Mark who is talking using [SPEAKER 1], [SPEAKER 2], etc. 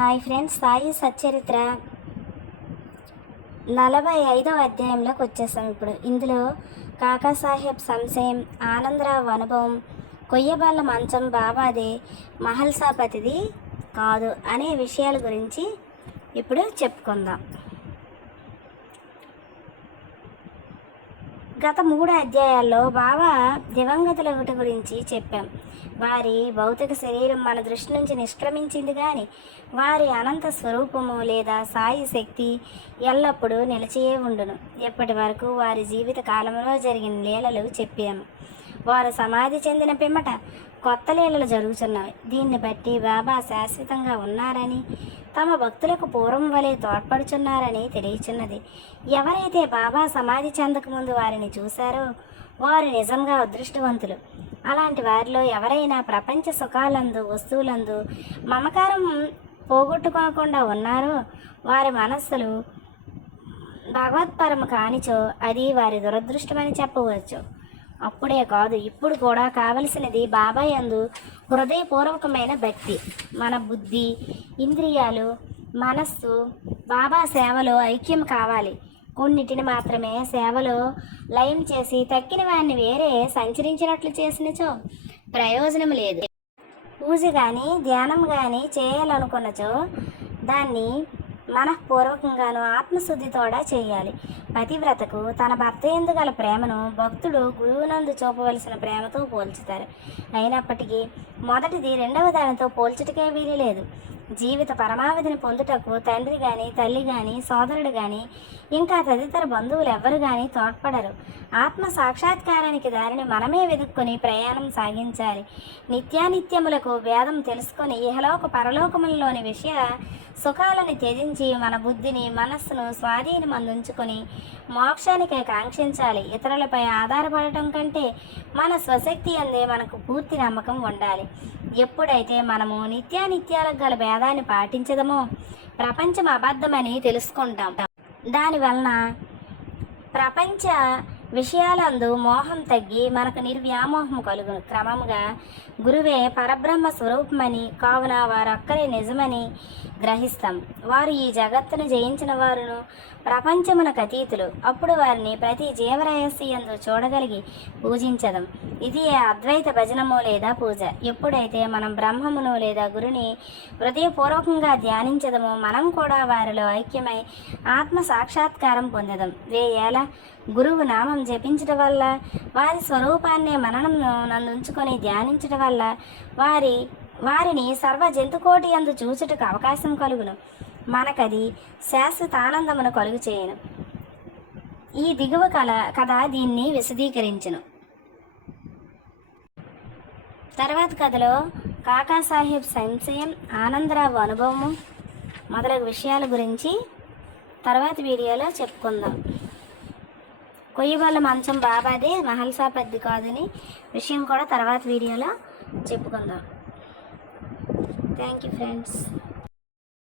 [SPEAKER 1] Hi friends Sai Satcharitra నలభై ఐదవ అధ్యాయంలోకి వచ్చేసాం ఇప్పుడు. ఇందులో కాకాసాహెబ్ సంశయం ఆనందరావు అనుభవం కొయ్యబాళ్ళ మంచం బాబాది మహల్సాపతిది కాదు అనే విషయాల గురించి ఇప్పుడు చెప్పుకుందాం. గత మూడు అధ్యాయాల్లో బాబా దివంగతుల ఒకటి గురించి చెప్పాం. వారి భౌతిక శరీరం మన దృష్టి నుంచి నిష్క్రమించింది కానీ వారి అనంత స్వరూపము లేదా సాయి శక్తి ఎల్లప్పుడూ నిలిచియే ఉండును. ఎప్పటి వరకు వారి జీవిత కాలంలో జరిగిన లీలలు చెప్పాము. వారు సమాధి చెందిన పిమ్మట కొత్త లీలలు జరుగుతున్నవి దీన్ని బట్టి బాబా శాశ్వతంగా ఉన్నారని తమ భక్తులకు పూర్వం వలె తోడ్పడుచున్నారని తెలియచున్నది. ఎవరైతే బాబా సమాధి చెందకముందు వారిని చూశారో వారు నిజంగా అదృష్టవంతులు. అలాంటి వారిలో ఎవరైనా ప్రపంచ సుఖాలందు వస్తువులందు మమకారం పోగొట్టుకోకుండా ఉన్నారో వారి మనస్సులు భగవత్పరము కానిచో అది వారి దురదృష్టమని చెప్పవచ్చు. అప్పుడే కాదు ఇప్పుడు కూడా కావలసినది బాబాయ్ అందు హృదయపూర్వకమైన భక్తి. మన బుద్ధి ఇంద్రియాలు మనస్సు బాబా సేవలో ఐక్యం కావాలి. కొన్నిటిని మాత్రమే సేవలో లయం చేసి తక్కిన వారిని వేరే సంచరించినట్లు చేసినచో ప్రయోజనం లేదు. పూజ కానీ ధ్యానం కానీ చేయాలనుకున్నచో దాన్ని మనఃపూర్వకంగాను ఆత్మశుద్ధితోడ చేయాలి. పతివ్రతకు తన భర్త ఎందు గల ప్రేమను భక్తుడు గురువునందు చూపవలసిన ప్రేమతో పోల్చుతారు. అయినప్పటికీ మొదటిది రెండవ దానితో పోల్చుటకే వీలు లేదు జీవిత పరమావధిని పొందుటకు తండ్రి కానీ తల్లి కానీ సోదరుడు కానీ ఇంకా తదితర బంధువులు ఎవ్వరు కానీ తోడ్పడరు. ఆత్మ సాక్షాత్కారానికి దారిని మనమే వెతుక్కొని ప్రయాణం సాగించాలి. నిత్యానిత్యములకు భేదం తెలుసుకొని ఇహలోక పరలోకములలోని విషయ సుఖాలను త్యజించి మన బుద్ధిని మనస్సును స్వాధీనం అందించుకొని మోక్షానికి కాంక్షించాలి. ఇతరులపై ఆధారపడటం కంటే మన స్వశక్తి అందే మనకు పూర్తి నమ్మకం ఉండాలి. ఎప్పుడైతే మనము నిత్యానిత్యాలకు గల భేదాన్ని పాటించదమో ప్రపంచం అబద్ధమని తెలుసుకుంటాం. దానివలన ప్రపంచ విషయాలందు మోహం తగ్గి మనకు నిర్వ్యామోహం కలుగును. క్రమంగా గురువే పరబ్రహ్మ స్వరూపమని కావున వారొక్కరే నిజమని గ్రహిస్తాం. వారు ఈ జగత్తును జయించిన వారును ప్రపంచమునకు అతీతులు. అప్పుడు వారిని ప్రతి జీవరాశి ఎందు చూడగలిగి పూజించదం. ఇది అద్వైత భజనము లేదా పూజ. ఎప్పుడైతే మనం బ్రహ్మమును లేదా గురుని హృదయపూర్వకంగా ధ్యానించదమో మనం కూడా వారిలో ఐక్యమై ఆత్మ సాక్షాత్కారం పొందదం. వేయేలా గురువు నామం జపించడం వల్ల వారి స్వరూపాన్ని మననం నందుంచుకొని ధ్యానించడం వల్ల వారి వారిని సర్వ జంతుకోటి అందు చూచుటకు అవకాశం కలుగును. మనకది శాశ్వత ఆనందమును కలుగు చేయను. ఈ దిగువ కళ కథ దీన్ని విశదీకరించును. తర్వాత కథలో కాకాసాహెబ్ సంశయం ఆనందరావు అనుభవము మొదలగు విషయాల గురించి తర్వాత వీడియోలో చెప్పుకుందాం. కొయ్యబాల మంచం బాబాదే మహల్సా పెద్ద కాదని విషయం కూడా తర్వాత వీడియోలో చెప్పుకుందాం. Thank you friends